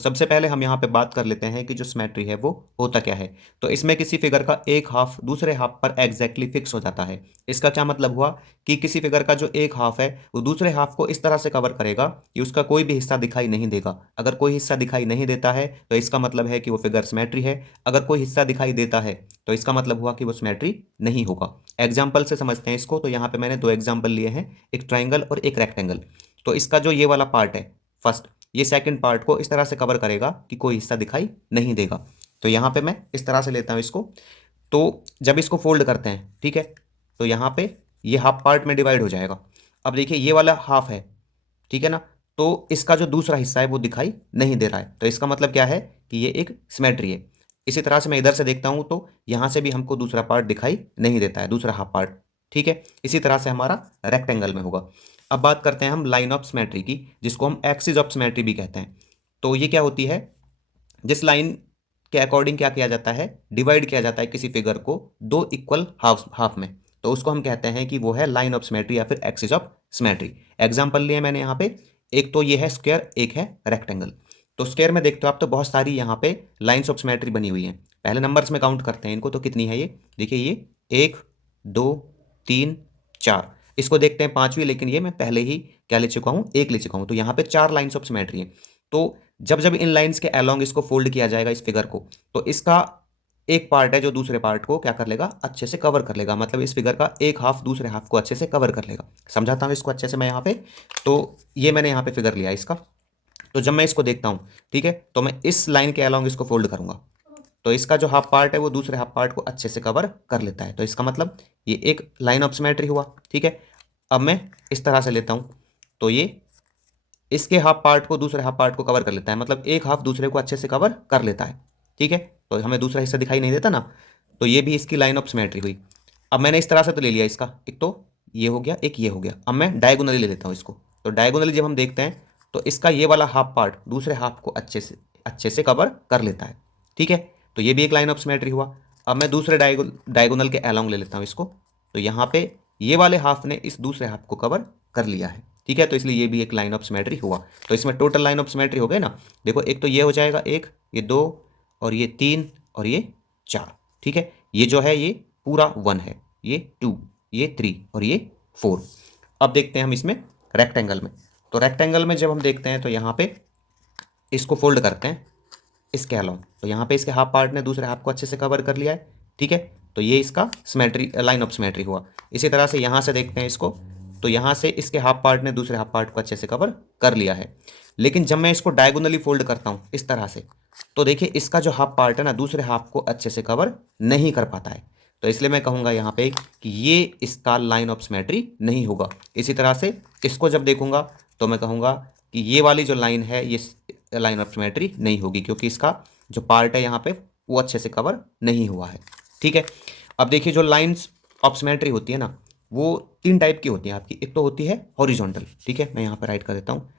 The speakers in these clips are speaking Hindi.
सबसे पहले हम यहाँ पे बात कर लेते हैं कि जो सिमेट्री है वो होता क्या है। तो इसमें किसी फिगर का एक हाफ दूसरे हाफ पर एग्जैक्टली फिक्स हो जाता है। इसका क्या मतलब हुआ कि किसी फिगर का जो एक हाफ है वो दूसरे हाफ को इस तरह से कवर करेगा कि उसका कोई भी हिस्सा दिखाई नहीं देगा। अगर कोई हिस्सा दिखाई नहीं देता है तो इसका मतलब है कि वो फिगर सिमेट्री है। अगर कोई हिस्सा दिखाई देता है तो इसका मतलब हुआ कि वो सिमेट्री नहीं होगा। एग्जाम्पल से समझते हैं इसको। तो यहाँ पे मैंने दो एग्जाम्पल लिए हैं, एक ट्राइंगल और एक रेक्टेंगल। तो इसका जो ये वाला पार्ट है फर्स्ट, ये सेकंड पार्ट को इस तरह से कवर करेगा कि कोई हिस्सा दिखाई नहीं देगा। तो यहाँ पे मैं इस तरह से लेता हूँ इसको। तो जब इसको फोल्ड करते हैं, ठीक है, तो यहाँ पे ये हाफ पार्ट में डिवाइड हो जाएगा। अब देखिए ये वाला हाफ है, ठीक है ना, तो इसका जो दूसरा हिस्सा है वो दिखाई नहीं दे रहा है। तो इसका मतलब क्या है कि ये एक सिमेट्री है। इसी तरह से मैं इधर से देखता हूँ तो यहाँ से भी हमको दूसरा पार्ट दिखाई नहीं देता है, दूसरा हाफ पार्ट। ठीक है, इसी तरह से हमारा रेक्टेंगल में होगा। अब बात करते हैं हम लाइन ऑफ सिमेट्री की, जिसको हम एक्सिस ऑफ सिमेट्री भी कहते हैं। तो ये क्या होती है, जिस लाइन के अकॉर्डिंग क्या किया जाता है, डिवाइड किया जाता है किसी फिगर को दो इक्वल हाफ हाफ में, तो उसको हम कहते हैं कि वो है लाइन ऑफ सिमेट्री या फिर एक्सिस ऑफ सिमेट्री। एग्जांपल लिए मैंने यहाँ पे, एक तो ये है स्क्वायर, एक है रेक्टेंगल। तो स्क्वायर में देखते हो आप तो बहुत सारी यहाँ पे लाइन्स ऑफ सिमेट्री बनी हुई हैं। पहले नंबर्स में काउंट करते हैं इनको, तो कितनी है ये, देखिए ये 1 2 3 4। इसको देखते हैं पांचवी, लेकिन ये मैं पहले ही क्या ले चुका हूँ, एक ले चुका हूँ। तो यहाँ पे 4 लाइन्स ऑफ सिमेट्री है। तो जब जब इन लाइंस के अलोंग इसको फोल्ड किया जाएगा इस फिगर को, तो इसका एक पार्ट है जो दूसरे पार्ट को क्या कर लेगा, अच्छे से कवर कर लेगा। मतलब इस फिगर का एक हाफ दूसरे हाफ को अच्छे से कवर कर लेगा। समझाता हूँ इसको अच्छे से मैं यहाँ पे। तो ये मैंने यहाँ पे फिगर लिया इसका। तो जब मैं इसको देखता हूँ, ठीक है, तो मैं इस लाइन के अलोंग इसको फोल्ड करूंगा, तो इसका जो हाफ पार्ट है वो दूसरे हाफ पार्ट को अच्छे से कवर कर लेता है। तो इसका मतलब ये एक लाइन ऑफ सिमेट्री हुआ। ठीक है, अब मैं इस तरह से लेता हूँ, तो ये इसके हाफ पार्ट को दूसरे हाफ पार्ट को कवर कर लेता है, मतलब एक हाफ दूसरे को अच्छे से कवर कर लेता है। ठीक है, तो हमें दूसरा हिस्सा दिखाई नहीं देता ना, तो ये भी इसकी लाइन ऑफ सिमेट्री हुई। अब मैंने इस तरह से तो ले लिया इसका, एक तो ये हो गया, एक ये हो गया। अब मैं डायगोनली ले लेता हूँ इसको। तो डायगोनली जब हम देखते हैं तो इसका ये वाला हाफ पार्ट दूसरे हाफ को अच्छे से कवर कर लेता है। ठीक है, तो ये भी एक लाइन ऑफ सिमेट्री हुआ। अब मैं दूसरे डायगोनल के अलोंग ले लेता हूँ इसको। तो यहाँ पे ये वाले हाफ ने इस दूसरे हाफ को कवर कर लिया है। ठीक है, तो इसलिए ये भी एक लाइन ऑफ सिमेट्री हुआ। तो इसमें टोटल लाइन ऑफ सिमेट्री हो गए ना, देखो एक तो ये हो जाएगा, एक ये 2 और ये 3 और ये 4। ठीक है, ये जो है ये पूरा 1 है, ये 2, ये 3 और ये 4। अब देखते हैं हम इसमें रेक्टेंगल में। तो रेक्टेंगल में जब हम देखते हैं तो यहाँ पे इसको फोल्ड करते हैं इसके अलावा, तो यहाँ पे इसके हाफ पार्ट ने दूसरे हाफ को अच्छे से कवर कर लिया है। ठीक है, तो ये इसका सिमेट्री, लाइन ऑफ सिमेट्री हुआ। इसी तरह से यहाँ से देखते हैं इसको, तो यहाँ से इसके हाफ पार्ट ने दूसरे हाफ पार्ट को अच्छे से कवर कर लिया है। लेकिन जब मैं इसको डायगोनली फोल्ड करता हूँ इस तरह से, तो देखिए इसका जो हाफ पार्ट है ना दूसरे हाफ को अच्छे से कवर नहीं कर पाता है। तो इसलिए मैं कहूँगा यहाँ पे कि ये इसका लाइन ऑफ सिमेट्री नहीं होगा। इसी तरह से इसको जब देखूंगा तो मैं कहूँगा कि ये वाली जो लाइन है ये लाइन ऑफ सिमेट्री नहीं होगी, क्योंकि इसका जो पार्ट है यहाँ पे वो अच्छे से कवर नहीं हुआ है। ठीक है, अब देखिए जो लाइंस ऑफ सिमेट्री होती है ना, वो 3 टाइप की होती है आपकी। एक तो होती है हॉरिजॉन्टल, ठीक है, मैं यहाँ पर राइट कर देता हूँ,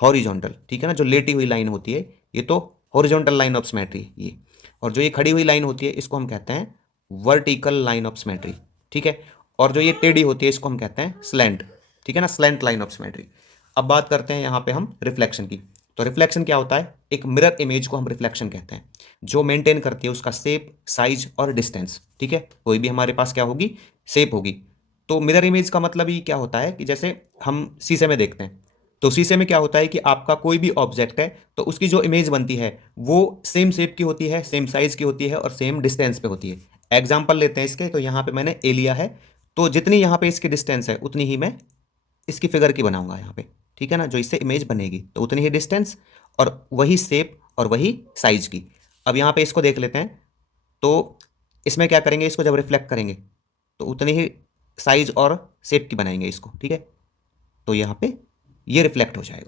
हॉरिजॉन्टल। ठीक है ना, जो लेटी हुई लाइन होती है ये तो हॉरिजॉन्टल लाइन ऑफ सिमेट्री ये। और जो ये खड़ी हुई लाइन होती है इसको हम कहते हैं वर्टिकल लाइन ऑफ सिमेट्री। ठीक है, और जो ये टेढ़ी होती है इसको हम कहते हैं स्लैंट। ठीक है ना, स्लैंट लाइन ऑफ सिमेट्री। अब बात करते हैं यहाँ पे हम रिफ्लेक्शन की। तो रिफ्लेक्शन क्या होता है, एक मिरर इमेज को हम रिफ्लेक्शन कहते हैं, जो मेंटेन करती है उसका शेप, साइज और डिस्टेंस। ठीक है, कोई भी हमारे पास क्या होगी, शेप होगी। तो मिरर इमेज का मतलब ही क्या होता है कि जैसे हम शीशे में देखते हैं, तो शीशे में क्या होता है कि आपका कोई भी ऑब्जेक्ट है तो उसकी जो इमेज बनती है वो सेम शेप की होती है, सेम साइज की होती है और सेम डिस्टेंस पे होती है। एग्जाम्पल लेते हैं इसके, तो यहाँ पे मैंने ए लिया है, तो जितनी यहाँ पे इसकी डिस्टेंस है उतनी ही मैं इसकी फिगर की बनाऊंगा यहाँ पे। ठीक है ना, जो इससे इमेज बनेगी तो उतनी ही डिस्टेंस और वही शेप और वही साइज की। अब यहाँ पे इसको देख लेते हैं, तो इसमें क्या करेंगे, इसको जब रिफ्लेक्ट करेंगे तो उतनी ही साइज और शेप की बनाएंगे इसको। ठीक है, तो यहाँ पे ये रिफ्लेक्ट हो जाएगा।